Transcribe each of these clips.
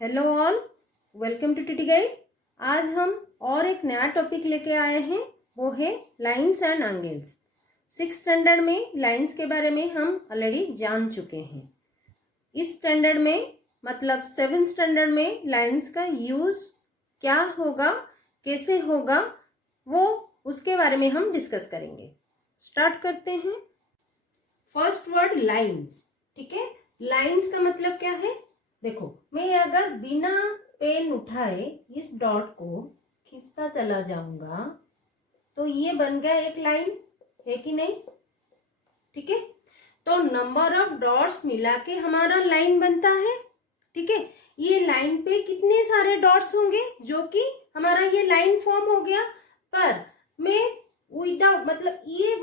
Hello all, welcome to TT guide. आज हम और एक नया टॉपिक लेके आए हैं, वो है lines and angles. 6th standard में लाइंस के बारे में हम ऑलरेडी जान चुके हैं। इस स्टैंडर्ड में मतलब 7th स्टैंडर्ड में लाइंस का यूज क्या होगा, कैसे होगा, वो उसके बारे में हम डिस्कस करेंगे। स्टार्ट करते हैं। First word lines. ठीक है, लाइंस का मतलब क्या है? देखो, मैं अगर बिना पेन उठाए इस डॉट को खींचता चला जाऊंगा तो ये बन गया एक लाइन, है कि नहीं? ठीक है, तो नंबर ऑफ डॉट्स मिला के हमारा लाइन बनता है। ठीक है, ये लाइन पे कितने सारे डॉट्स होंगे जो कि हमारा ये लाइन फॉर्म हो गया। पर मैं विदाउट मतलब ये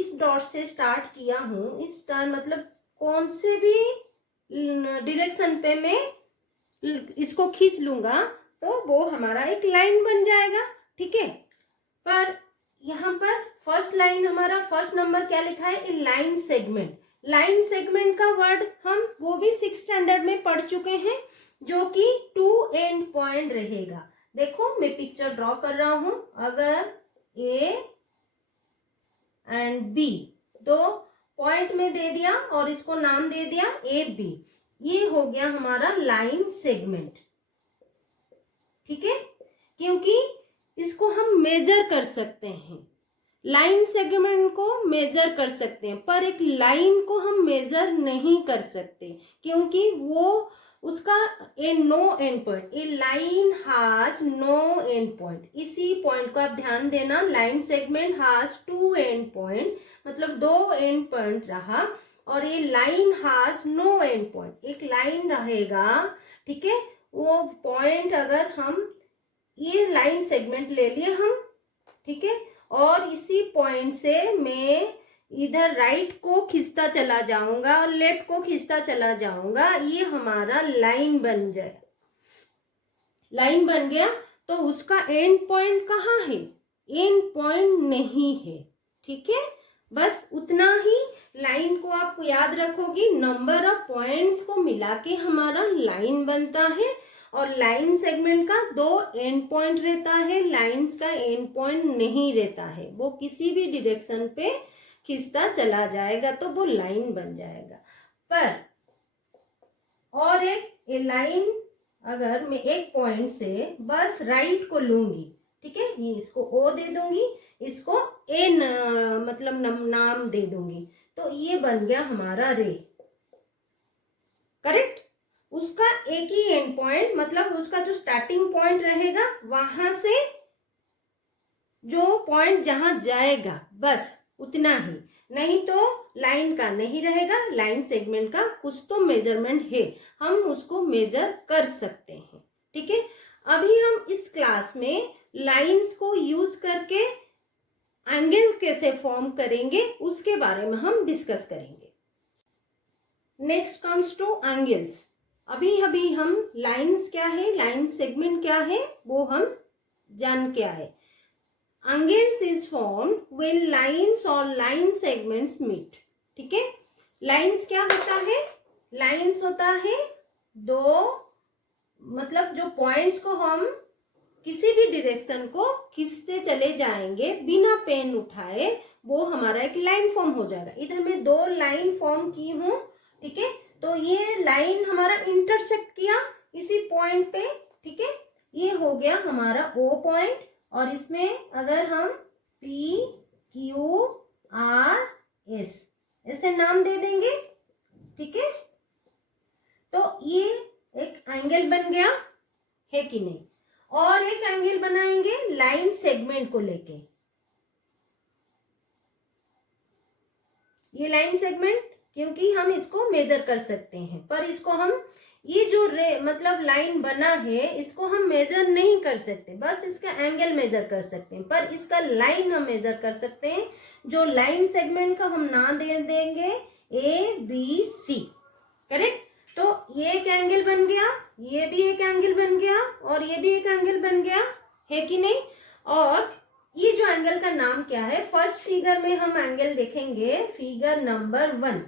इस डॉट से स्टार्ट किया हूं, इस मतलब कौन से भी डायरेक्शन पे मैं इसको खींच लूंगा तो वो हमारा एक लाइन बन जाएगा। ठीक है, पर यहाँ पर फर्स्ट लाइन, हमारा फर्स्ट नंबर क्या लिखा है? Line segment. लाइन सेगमेंट का वर्ड हम वो भी 6th स्टैंडर्ड में पढ़ चुके हैं, जो कि 2 एंड पॉइंट रहेगा। देखो, मैं पिक्चर ड्रॉ कर रहा हूं। अगर ए एंड बी दो पॉइंट में दे दिया और इसको नाम दे दिया ए बी, ये हो गया हमारा लाइन सेगमेंट। ठीक है, क्योंकि इसको हम मेजर कर सकते हैं, लाइन सेगमेंट को मेजर कर सकते हैं, पर एक लाइन को हम मेजर नहीं कर सकते क्योंकि वो उसका a no end point, a line has no end point. इसी पॉइंट को आप ध्यान देना, line segment has 2 end point, मतलब 2 एंड पॉइंट रहा, और ये line has no end point, एक लाइन रहेगा। ठीक है, वो पॉइंट अगर हम ये लाइन सेगमेंट ले लिए हम, ठीक है, और इसी पॉइंट से मैं इधर राइट को खींचता चला जाऊंगा और लेफ्ट को खींचता चला जाऊंगा, ये हमारा लाइन बन जाए। लाइन बन गया तो उसका एंड पॉइंट कहाँ है? एंड पॉइंट नहीं है। ठीक है, बस उतना ही। लाइन को आप याद रखोगी, नंबर ऑफ पॉइंट्स को मिला के हमारा लाइन बनता है, और लाइन सेगमेंट का 2 एंड पॉइंट रहता है, लाइंस का एंड पॉइंट नहीं रहता है। वो किसी भी डायरेक्शन पे खींचता चला जाएगा तो वो लाइन बन जाएगा। पर और एक लाइन, अगर मैं एक पॉइंट से बस राइट को लूंगी, ठीक है, ये इसको ओ दे दूंगी, इसको ए मतलब नाम दे दूंगी, तो ये बन गया हमारा रे। करेक्ट, उसका एक ही एंड पॉइंट, मतलब उसका जो स्टार्टिंग पॉइंट रहेगा वहां से जो पॉइंट जहां जाएगा बस उतना ही, नहीं तो लाइन का नहीं रहेगा। लाइन सेगमेंट का कुछ तो मेजरमेंट है, हम उसको मेजर कर सकते हैं। ठीक है, अभी हम इस क्लास में लाइंस को यूज करके एंगल कैसे फॉर्म करेंगे उसके बारे में हम डिस्कस करेंगे। Next comes two angles. अभी हम लाइंस क्या है, लाइन सेगमेंट क्या है, वो हम जान के आए। Angles is formed when lines और लाइन सेगमेंट्स मीट। ठीक है, लाइंस क्या होता है? लाइंस होता है दो, मतलब जो पॉइंट्स को हम किसी भी डायरेक्शन को खींचते चले जाएंगे बिना पेन उठाए, वो हमारा एक लाइन फॉर्म हो जाएगा। इधर मैं 2 लाइन फॉर्म की हूं, ठीक है, तो ये लाइन हमारा इंटरसेक्ट किया इसी पॉइंट पे। ठीक है, ये हो गया हमारा ओ पॉइंट, और इसमें अगर हम पी क्यू आर एस ऐसे नाम दे देंगे, ठीक है, तो ये एक एंगल बन गया, है कि नहीं? और एक एंगल बनाएंगे लाइन सेगमेंट को लेके। ये लाइन सेगमेंट क्योंकि हम इसको मेजर कर सकते हैं, पर इसको हम ये जो मतलब लाइन बना है इसको हम मेजर नहीं कर सकते, बस इसका एंगल मेजर कर सकते हैं, पर इसका लाइन हम मेजर कर सकते हैं। जो लाइन सेगमेंट का हम नाम दे देंगे ए बी सी। करेक्ट, तो ये एक एंगल बन गया, ये भी एक एंगल बन गया, और ये भी एक एंगल बन गया, है कि नहीं? और ये जो एंगल का नाम क्या है? फर्स्ट फिगर में हम एंगल देखेंगे, फिगर नंबर 1,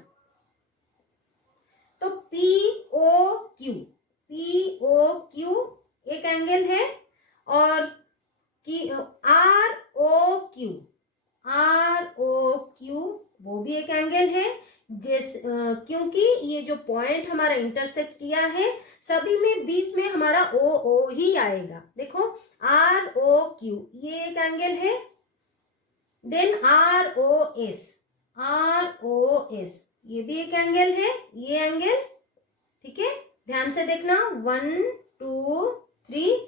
तो पी ओ क्यू, POQ एक एंगल है, और ROQ वो भी एक एंगल है। क्योंकि ये जो पॉइंट हमारा इंटरसेक्ट किया है, सभी में बीच में हमारा OO ही आएगा। देखो ROQ ये एक एंगल है। देन ROS ये भी एक एंगल है, ये एंगल। ठीक है, ध्यान से देखना, 1 2 3।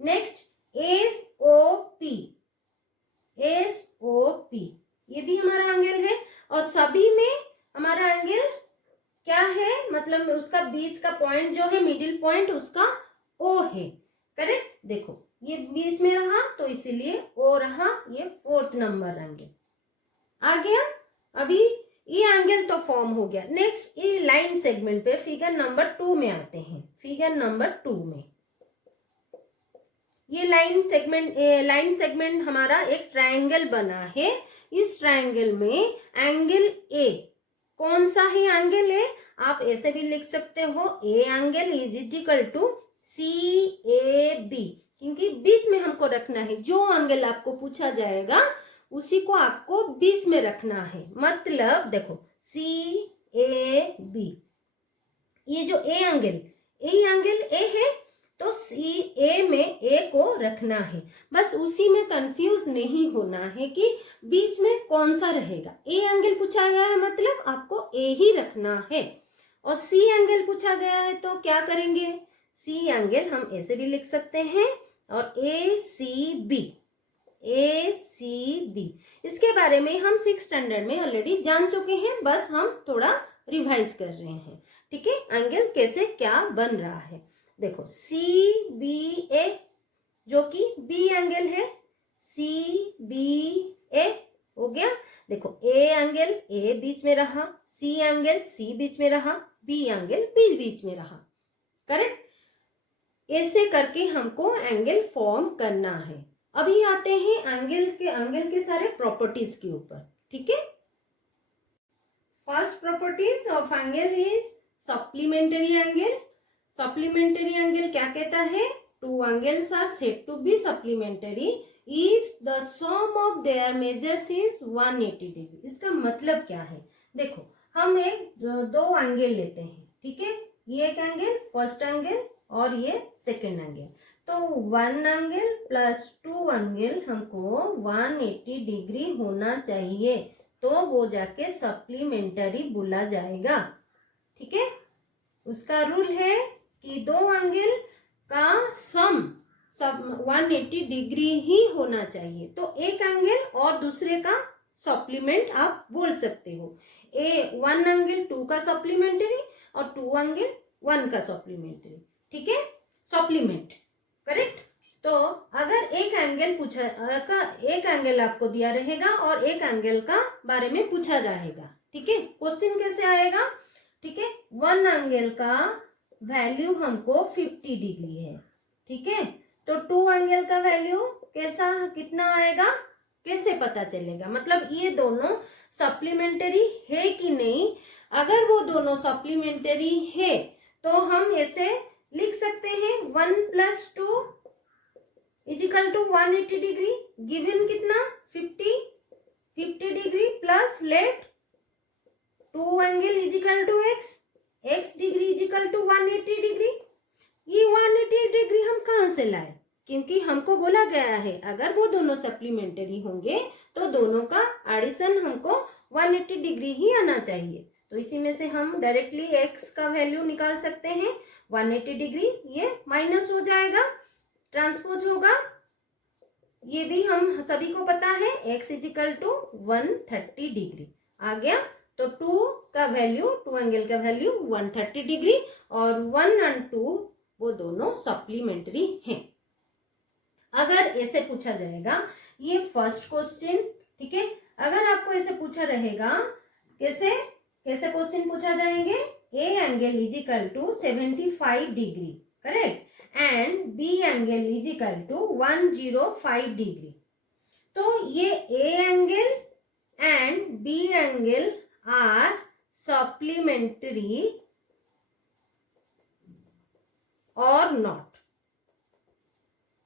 नेक्स्ट SOP ये भी हमारा एंगल है, और सभी में हमारा एंगल क्या है, मतलब उसका बीच का पॉइंट जो है, मिडिल पॉइंट उसका O है। करेक्ट, देखो ये बीच में रहा तो इसीलिए O रहा, ये 4th नंबर एंगल आ गया। अभी ये एंगल तो फॉर्म हो गया। नेक्स्ट ये लाइन सेगमेंट पे फिगर नंबर 2 में आते हैं। फिगर नंबर 2 में ये लाइन सेगमेंट हमारा एक ट्रायंगल बना है। इस ट्रायंगल में एंगल ए, कौन सा है एंगल ए, आप ऐसे भी लिख सकते हो, A angle is equal to CAB, क्योंकि बीच में हमको रखना है। जो एंगल आपको पूछा जाएगा उसी को आपको बीच में रखना है। मतलब देखो CAB, ये जो ए एंगल ए है, तो CA में ए को रखना है। बस उसी में कंफ्यूज नहीं होना है कि बीच में कौन सा रहेगा। ए एंगल पूछा गया है मतलब आपको ए ही रखना है, और सी एंगल पूछा गया है तो क्या करेंगे, सी एंगल हम ऐसे भी लिख सकते हैं, और ACB इसके बारे में हम 6th स्टैंडर्ड में ऑलरेडी जान चुके हैं, बस हम थोड़ा रिवाइज कर रहे हैं। ठीक है, एंगल कैसे क्या बन रहा है। देखो CBA जो कि B एंगल है, CBA हो गया। देखो A एंगल A बीच में रहा, C एंगल C बीच में रहा, B एंगल B बीच में रहा। करेक्ट, ऐसे करके हमको एंगल फॉर्म करना है। अभी आते हैं एंगल के सारे प्रॉपर्टीज के ऊपर। ठीक है, first properties of angle is supplementary angle. Supplementary angle क्या कहता है, two angles are said to be supplementary if the sum of their measures is 180 degree. इसका मतलब क्या है, देखो हम एक दो एंगल लेते हैं। ठीक है, ये एक एंगल फर्स्ट एंगल और ये सेकंड एंगल, तो 1 एंगल प्लस 2 एंगल हमको 180 डिग्री होना चाहिए, तो वो जाके सप्लीमेंटरी बोला जाएगा। ठीक है, उसका रूल है कि दो एंगल का सम 180 डिग्री ही होना चाहिए, तो एक एंगल और दूसरे का सप्लीमेंट आप बोल सकते हो। 1 एंगल 2 का सप्लीमेंटरी और 2 एंगल 1 का सप्लीमेंटरी। ठीक है, सप्लीमेंट। करेक्ट, तो अगर एक एंगल आपको दिया रहेगा और एक एंगल का बारे में पूछा जाएगा। ठीक है, क्वेश्चन कैसे आएगा, ठीक है, 1 एंगल का वैल्यू हमको 50 डिग्री है। ठीक है, तो 2 एंगल का वैल्यू कितना आएगा, कैसे पता चलेगा, मतलब ये दोनों सप्लीमेंटरी है कि नहीं। अगर वो दोनों सप्लीमेंटरी है तो हम ऐसे लिख सकते हैं 1 + 2 = 180 डिग्री। गिवन कितना 50 degree plus let 2 angle x degree = 180 degree. ये 180 डिग्री हम कहाँ से लाए, क्योंकि हमको बोला गया है अगर वो दोनों सप्लीमेंटरी होंगे तो दोनों का एडिशन हमको 180 डिग्री ही आना चाहिए। तो इसी में से हम डायरेक्टली x का वैल्यू निकाल सकते हैं 180 डिग्री, ये माइनस हो जाएगा, ट्रांसपोज होगा। ये भी हम सभी को पता है x = 130 डिग्री आ गया। तो 2 एंगल का वैल्यू 130 डिग्री और 1 और 2 वो दोनों सप्लीमेंटरी हैं। अगर ऐसे पूछा जाएगा, ये फर्स्ट क्वेश्चन। ठीक है, अगर आपको ऐसे पूछा रहेगा, कैसे क्वेश्चन पूछा जाएंगे, A angle = 75 degree, correct, and B angle = 105 degree. तो ये A angle and B angle are supplementary और नॉट।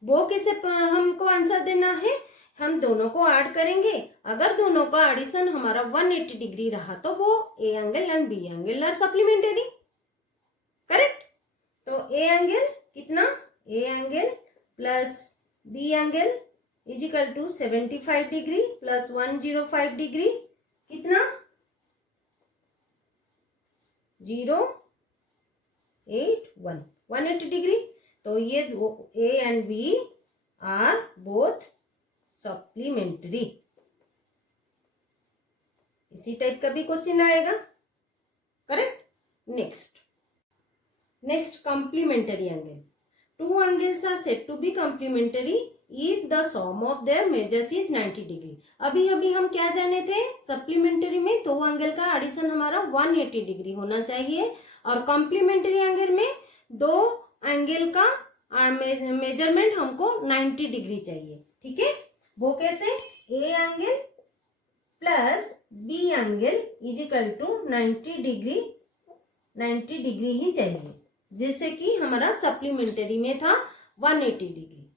वो कैसे हमको आंसर देना है, हम दोनों को ऐड करेंगे। अगर दोनों का एडिशन हमारा 180 डिग्री रहा तो वो A angle and B angle are supplementary, correct. तो ए एंगल कितना, A angle plus B angle is equal to 75 degree plus 105 degree कितना 081 180 डिग्री। तो ये A and B are both supplementary. इसी टाइप का भी क्वेश्चन आएगा, correct. Next complementary angle. Two angles are said to be complementary if the sum of their measures is 90 degree. अभी हम क्या जाने थे, सप्लीमेंटरी में दो एंगल का एडिशन हमारा 180 डिग्री होना चाहिए और कॉम्प्लीमेंटरी एंगल में दो एंगल का मेजरमेंट हमको 90 डिग्री चाहिए, ठीक है। वो कैसे, A angle plus B angle is equal to 90 degree ही चाहिए, जैसे कि हमारा सप्लीमेंटरी में था 180 डिग्री,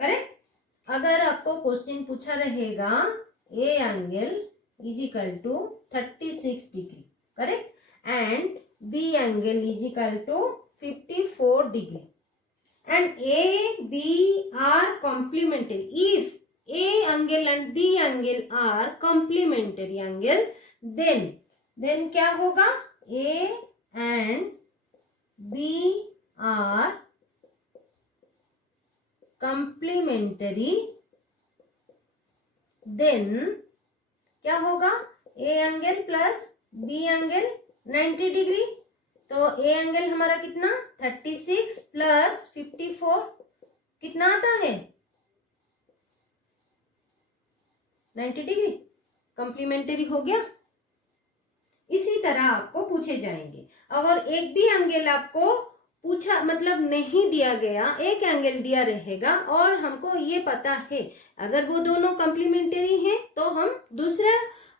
करेक्ट। अगर आपको क्वेश्चन पूछा रहेगा A angle is equal to 36 degree, correct, and B angle is equal to 54 degree and A, B are complementary. If A angle and B angle are complementary angle, then क्या होगा, A and B are complementary, then क्या होगा, A angle plus B angle 90 degree. तो A angle हमारा कितना 36 plus 54 कितना आता है 90 डिग्री, कॉम्प्लीमेंटरी हो गया। इसी तरह आपको पूछे जाएंगे। अगर एक भी एंगल आपको पूछा मतलब नहीं दिया गया, एक एंगल दिया रहेगा और हमको ये पता है अगर वो दोनों कॉम्प्लीमेंटरी हैं तो हम दूसरा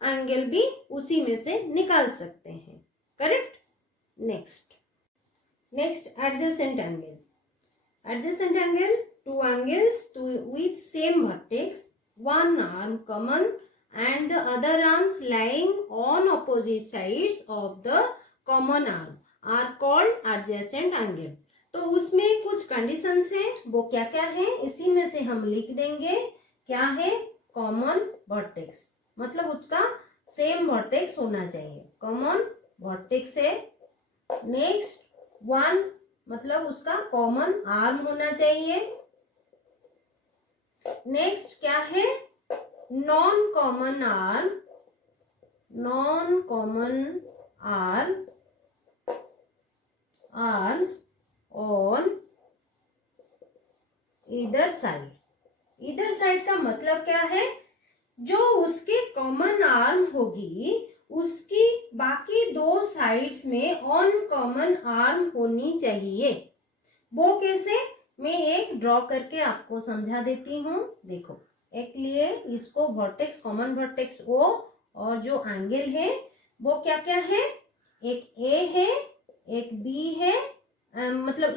एंगल भी उसी में से निकाल सकते हैं, correct. Next adjacent angle. Adjacent angle, two angles with same vertex, one arm common and the other arms lying on opposite sides of the common arm are called adjacent angle. तो उसमें कुछ कंडीशंस हैं, वो क्या क्या है इसी में से हम लिख देंगे। क्या है, कॉमन वर्टेक्स, मतलब उसका सेम वर्टेक्स होना चाहिए, कॉमन वर्टेक्स है। नेक्स्ट वन, मतलब उसका कॉमन आर्म होना चाहिए। नेक्स्ट क्या है, non common arms on either side का मतलब क्या है, जो उसके कॉमन आर्म होगी उसकी बाकी दो साइड्स में ऑन कॉमन आर्म होनी चाहिए। वो कैसे, मैं एक ड्रॉ करके आपको समझा देती हूँ। देखो, एक लिए इसको वर्टेक्स, कॉमन वर्टेक्स ओ और जो एंगल है वो क्या क्या है, एक ए है एक बी है, मतलब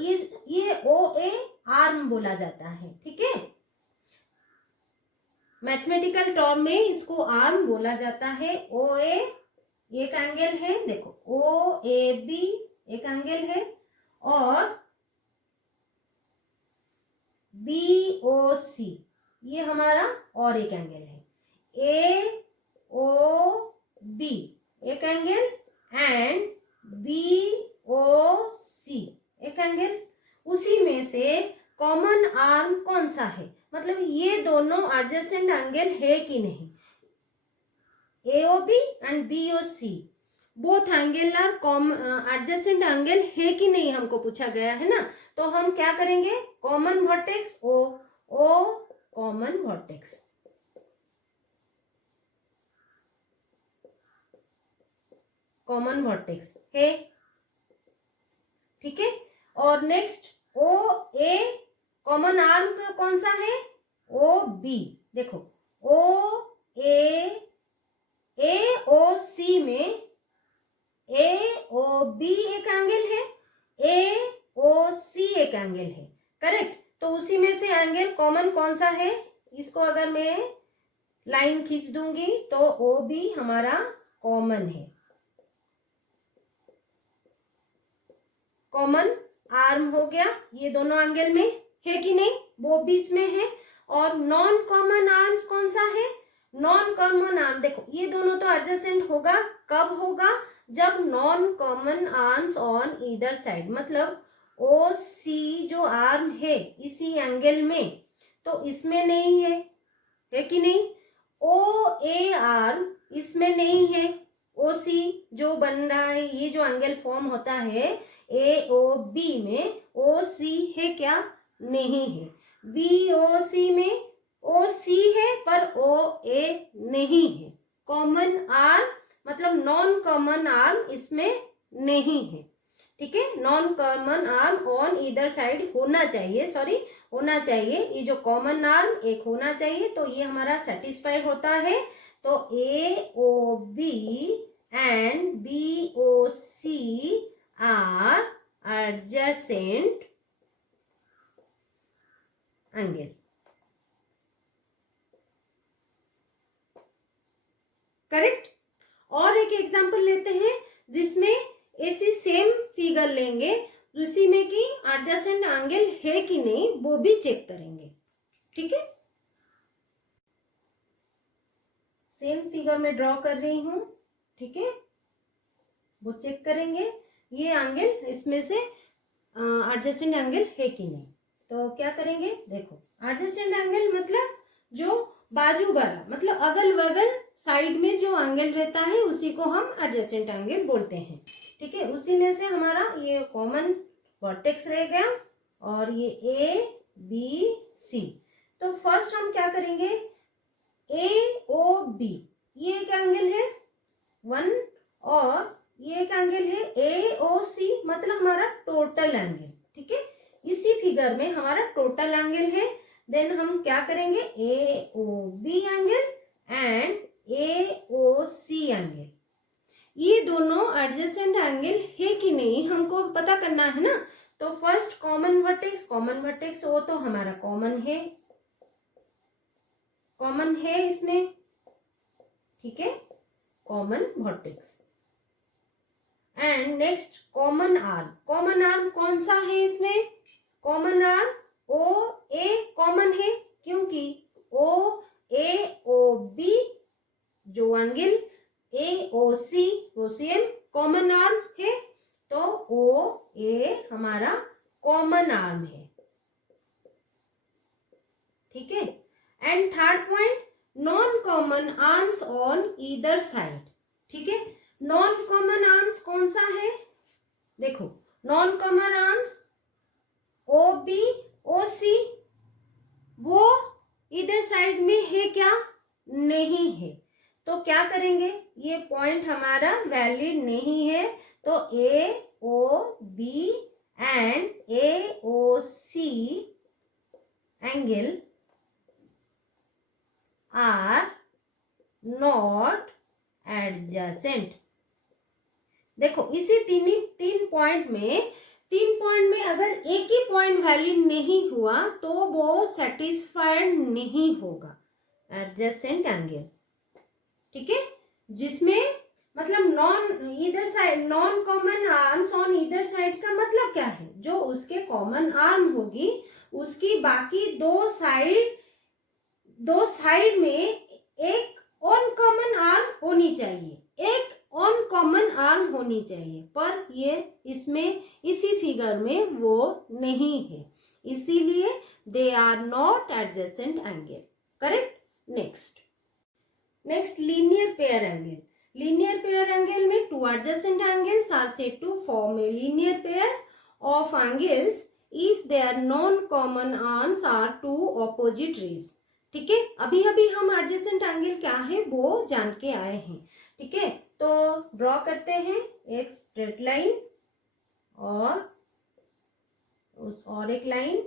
ये ओ ए आर्म बोला जाता है, ठीक है। मैथमेटिकल टर्म में इसको आर्म बोला जाता है। ओ ए एक एंगल है, देखो ओ ए बी एक एंगल है और बी ओ सी ये हमारा और एक एंगल है। ए ओ बी एक एंगल एंड बी ओ सी एक एंगल। उसी में से कॉमन आर्म कौन सा है, मतलब ये दोनों एडजेसेंट एंगल है कि नहीं। AOB and BOC both angle are adjacent angle है कि नहीं हमको पूछा गया है ना। तो हम क्या करेंगे, कॉमन वर्टेक्स ओ कॉमन वर्टेक्स है, ठीक है। और नेक्स्ट ओ ए कॉमन आर्म कौन सा है, ओ बी। देखो ओ ओ सी में ए ओ बी एक एंगल है, ए ओ सी एक एक एंगल है, करेक्ट। तो उसी में से एंगल कॉमन कौन सा है, इसको अगर मैं लाइन खींच दूंगी तो ओ बी हमारा कॉमन है, कॉमन आर्म हो गया, ये दोनों एंगल में है कि नहीं, वो बीच में है। और नॉन कॉमन आर्म्स कौन सा है, नॉन कॉमन आर्म, देखो ये दोनों तो एडजेसेंट होगा, कब होगा, जब non common arms on either side, मतलब ओ सी जो आर्म है इसी एंगल में, तो इसमें नहीं है कि नहीं, ओ ए आर्म इसमें नहीं है, ओ सी जो बन रहा है, ये जो एंगल फॉर्म होता है ए ओ बी में, ओ सी है क्या, नहीं है। बी ओ सी में ओ सी है पर ओ ए नहीं है। कॉमन आर्म मतलब नॉन कॉमन आर्म इसमें नहीं है, ठीक है। Non common arm on either side होना चाहिए, सॉरी होना चाहिए, ये जो कॉमन आर्म एक होना चाहिए, तो ये हमारा सेटिस्फाइड होता है। तो A O B and B O C are adjacent angle, correct. और एक एग्जांपल लेते हैं जिसमें ऐसी सेम फिगर लेंगे, उसी में कि एडजेसेंट एंगल है कि नहीं वो भी चेक करेंगे, ठीक है। सेम फिगर में ड्रॉ कर रही हूं, ठीक है, वो चेक करेंगे ये एंगल इसमें से एडजेसेंट एंगल है कि नहीं। तो क्या करेंगे, देखो एडजेसेंट एंगल मतलब जो बाजू वाला, मतलब अगल बगल साइड में जो एंगल रहता है उसी को हम एडजेसेंट एंगल बोलते हैं, ठीक है। उसी में से हमारा ये कॉमन वर्टेक्स रह गया और ये ए बी सी। तो फर्स्ट हम क्या करेंगे, ए ओ बी ये एक एंगल है वन, और ये एक एंगल है ए ओ सी, मतलब हमारा टोटल एंगल, ठीक है। इसी फिगर में हमारा टोटल एंगल है। देन हम क्या करेंगे, A O B angle and A O C angle, ये दोनों एडजेसेंट एंगल है कि नहीं हमको पता करना है ना। तो फर्स्ट कॉमन वर्टेक्स वो तो हमारा कॉमन है इसमें, ठीक है, common vertex. And next common arm कौन सा है इसमें, कॉमन आर्म ओ ए कॉमन है, क्योंकि ओ ए ओ बी जो एंगल ए ओ सी वो सेम कॉमन आर्म है, तो ओ ए हमारा कॉमन आर्म है, ठीक है। And third point, non common arms on either side, ठीक है। नॉन कॉमन आर्म्स कौन सा है, देखो non common arms O B O C, वो इधर साइड में है क्या, नहीं है। तो क्या करेंगे, ये पॉइंट हमारा वैलिड नहीं है, तो A O B and A O C angle are not adjacent. देखो इसी तीन पॉइंट में अगर एक ही पॉइंट वैलिड नहीं हुआ तो वो सेटिस्फाइड नहीं होगा एडजेसेंट एंगल, ठीक है। जिसमें मतलब non common arms on either side का मतलब क्या है, जो उसके कॉमन आर्म होगी उसकी बाकी दो साइड में एक ऑन कॉमन आर्म होनी चाहिए, पर ये इसमें इसी फिगर में वो नहीं है, इसीलिए they are not adjacent angle, correct. Next linear pair angle में two adjacent angles are said to form a linear pair of angles if their non common arms are two opposite rays, ठीक है। अभी हम adjacent angle क्या है वो जान के आए हैं, ठीक है। तो ड्रॉ करते हैं एक स्ट्रेट लाइन और एक लाइन,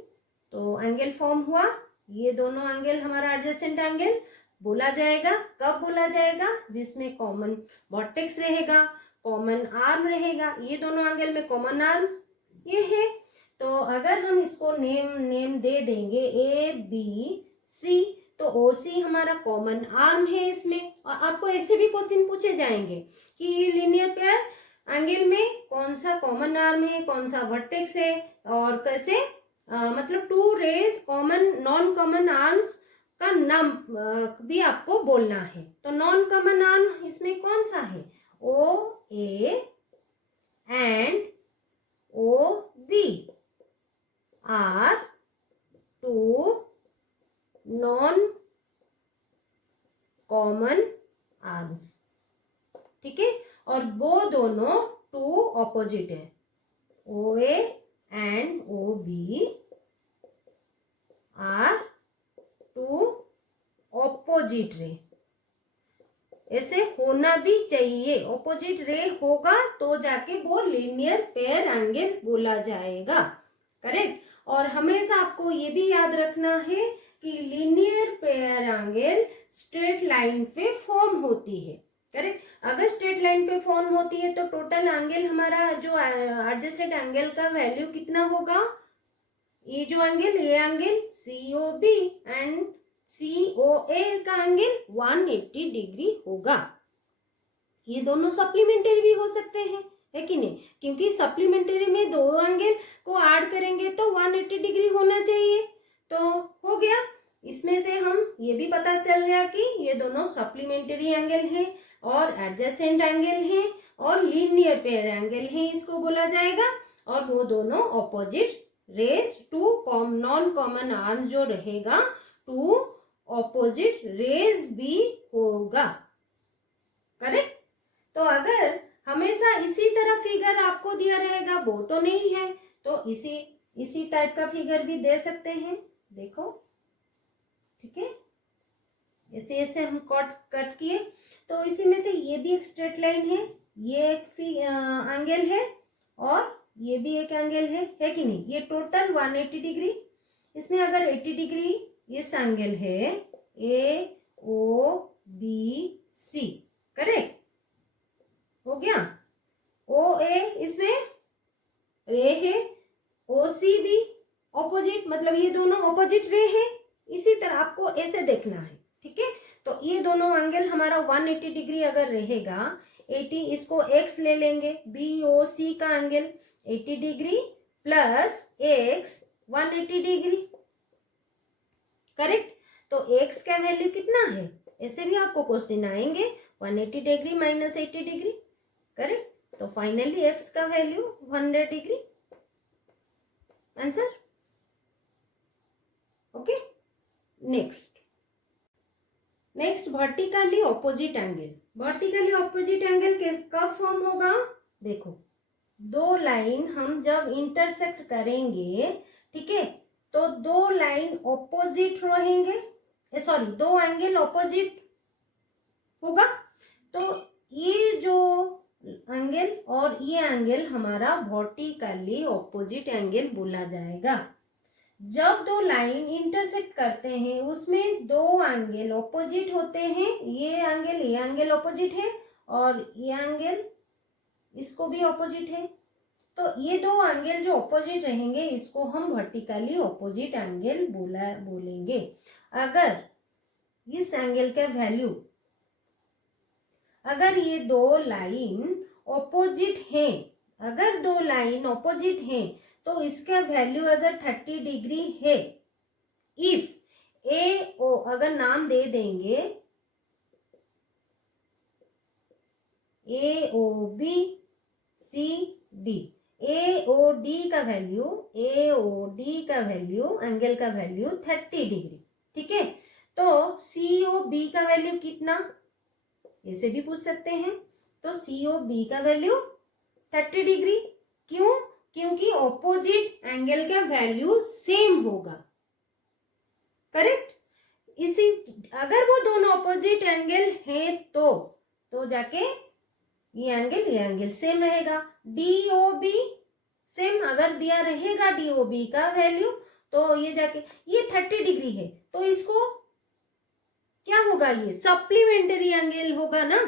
तो एंगल फॉर्म हुआ, ये दोनों एंगल हमारा एडजेसेंट एंगल बोला जाएगा। कब बोला जाएगा, जिसमें कॉमन वर्टेक्स रहेगा, कॉमन आर्म रहेगा, ये दोनों एंगल में कॉमन आर्म ये है, तो अगर हम इसको नेम दे देंगे ए बी सी, तो ओ सी हमारा कॉमन आर्म है इसमें। और आपको ऐसे भी क्वेश्चन पूछे जाएंगे कि लीनियर पेयर एंगल में कौन सा कॉमन आर्म है, कौन सा वर्टेक्स है, और कैसे मतलब two rays common non common arms का नाम भी आपको बोलना है। तो नॉन कॉमन आर्म इसमें कौन सा है, O A and O B are two non common arms, ठीक है। और वो दोनों टू ऑपोजिट है, O A and O B are two opposite ray. ऐसे होना भी चाहिए, ऑपोजिट रे होगा तो जाके वो लीनियर पेयर एंगल बोला जाएगा, करेक्ट। और हमेशा आपको ये भी याद रखना है कि linear pair angle straight line पे फॉर्म होती है, करेक्ट। अगर स्ट्रेट लाइन पे फॉर्म होती है तो टोटल एंगल हमारा जो एडजेसेंट एंगल का वैल्यू कितना होगा, ये जो एंगल, ये एंगल COB एंड COA का एंगल 180 डिग्री होगा। ये दोनों सप्लीमेंट्री भी हो सकते हैं, है कि नहीं, क्योंकि सप्लीमेंट्री में दो एंगल को ऐड करेंगे तो 180 डिग्री होना चाहिए। तो हो गया, इसमें से हम ये भी पता चल गया कि ये दोनों सप्लीमेंट्री एंगल है और एडजेसेंट एंगल है और लीनियर पेयर एंगल है, इसको बोला जाएगा। और वो दोनों opposite rays two non common arm जो रहेगा टू ऑपोजिट रेज भी होगा, करेक्ट। तो अगर हमेशा इसी तरह फिगर आपको दिया रहेगा वो तो नहीं है, तो इसी टाइप का फिगर भी दे सकते हैं, देखो, ठीक है। ऐसे हम कट किए, तो इसी में से ये भी एक स्ट्रेट लाइन है, ये एक एंगल है और ये भी एक एंगल है कि नहीं, ये टोटल 180 डिग्री। इसमें अगर 80 डिग्री इस एंगल है AOBC, करेक्ट हो गया। OA इसमें रे है, OC भी ऑपोजिट, मतलब ये दोनों ऑपोजिट रे है। इसी तरह आपको ऐसे देखना है, ठीक है। तो ये दोनों एंगल हमारा 180 डिग्री अगर रहेगा, 80 इसको x ले लेंगे, BOC का angle 80 degree plus x 180 degree, correct. तो x का वैल्यू कितना है, ऐसे भी आपको क्वेश्चन आएंगे, 180 डिग्री माइनस 80 डिग्री, करेक्ट। तो फाइनली x का value 100 degree, answer, okay. Next vertically opposite angle. Vertically opposite angle कब फॉर्म होगा, देखो, दो लाइन हम जब इंटरसेक्ट करेंगे, ठीक है, तो दो लाइन ऑपोजिट रहेंगे, सॉरी दो एंगल ऑपोजिट होगा, तो ये जो एंगल और ये एंगल हमारा वर्टिकली ऑपोजिट एंगल बोला जाएगा। जब दो लाइन इंटरसेक्ट करते हैं उसमें दो एंगल ऑपोजिट होते हैं, ये एंगल ऑपोजिट है और ये एंगल इसको भी ऑपोजिट है, तो ये दो एंगल जो ऑपोजिट रहेंगे इसको हम वर्टिकली ऑपोजिट एंगल बोलेंगे। अगर इस एंगल का वैल्यू, अगर ये दो लाइन ऑपोजिट हैं, अगर दो लाइन ऑपोजिट हैं तो इसका वैल्यू अगर 30 डिग्री है, इफ AO अगर नाम दे देंगे AOBCD, AOD का वैल्यू एंगल का वैल्यू 30 डिग्री, ठीक है। तो COB का वैल्यू कितना, ऐसे भी पूछ सकते हैं। तो COB का वैल्यू 30 डिग्री, क्यों, क्योंकि ऑपोजिट एंगल का वैल्यू सेम होगा, करेक्ट। इसी अगर वो दोनों ऑपोजिट एंगल हैं तो जाके ये एंगल सेम रहेगा। DOB सेम अगर दिया रहेगा DOB का वैल्यू, तो ये जाके ये 30 डिग्री है, तो इसको क्या होगा, ये सप्लीमेंट्री एंगल होगा ना,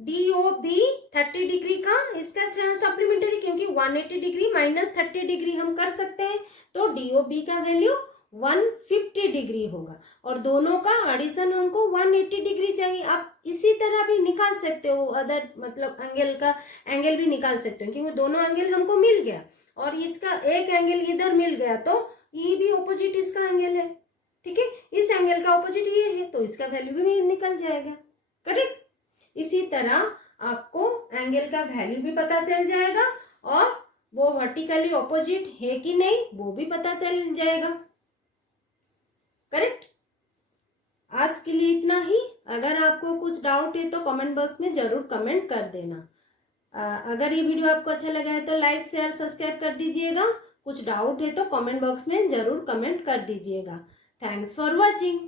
DOB 30 डिग्री का इसका सप्लीमेंट्री, क्योंकि 180 डिग्री माइनस 30 डिग्री हम कर सकते हैं, तो DOB का वैल्यू 150 डिग्री होगा और दोनों का एडिशन हमको 180 डिग्री चाहिए। आप इसी तरह भी निकाल सकते हो, अदर मतलब एंगल का एंगल भी निकाल सकते हो, क्योंकि दोनों एंगल हमको मिल गया और इसका एक एंगल इधर मिल गया तो ये भी ऑपोजिट इसका एंगल है, ठीक है। इस एंगल का ऑपोजिट ये है तो इसका वैल्यू भी निकल जाएगा, करेक्ट। इसी तरह आपको एंगल का वैल्यू भी पता चल जाएगा और वो वर्टिकली ऑपोजिट है कि नहीं वो भी पता चल जाएगा, करेक्ट। आज के लिए इतना ही। अगर आपको कुछ डाउट है तो कमेंट बॉक्स में जरूर कमेंट कर देना। अगर ये वीडियो आपको अच्छा लगा है तो लाइक शेयर सब्सक्राइब कर दीजिएगा। कुछ डाउट है तो कमेंट बॉक्स में जरूर कमेंट कर दीजिएगा। Thanks for watching.